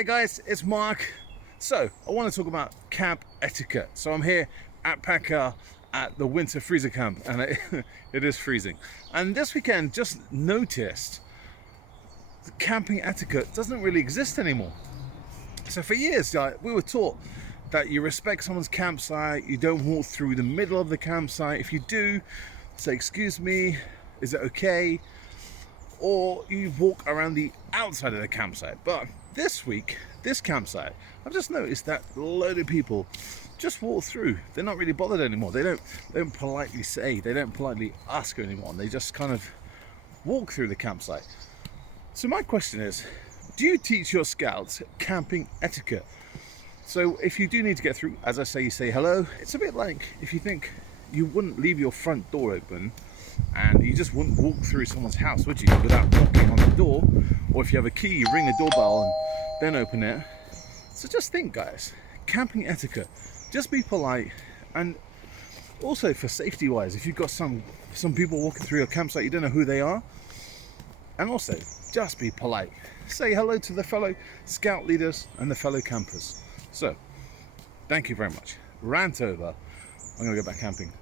Hey guys, it's Mark. So, I want to talk about camp etiquette. So I'm here at Packer at the winter freezer camp, and it is freezing. And this weekend, just noticed the camping etiquette doesn't really exist anymore. So for years, we were taught that you respect someone's campsite, you don't walk through the middle of the campsite. If you do, say, excuse me, is it okay? Or you walk around the outside of the campsite. But this week, this campsite, I've just noticed that a load of people just walk through. They're not really bothered anymore. They don't politely say, they don't politely ask anyone. They just kind of walk through the campsite. So my question is, do you teach your scouts camping etiquette? So if you do need to get through, as I say, you say hello. It's a bit like if you think you wouldn't leave your front door open and you just wouldn't walk through someone's house, would you, without knocking on the door? Or if you have a key, you ring a doorbell and then open it. So just think, guys, camping etiquette, just be polite. And also for safety wise, if you've got some people walking through your campsite, you don't know who they are. And also, just be polite. Say hello to the fellow scout leaders and the fellow campers. So, thank you very much. Rant over. I'm gonna go back camping.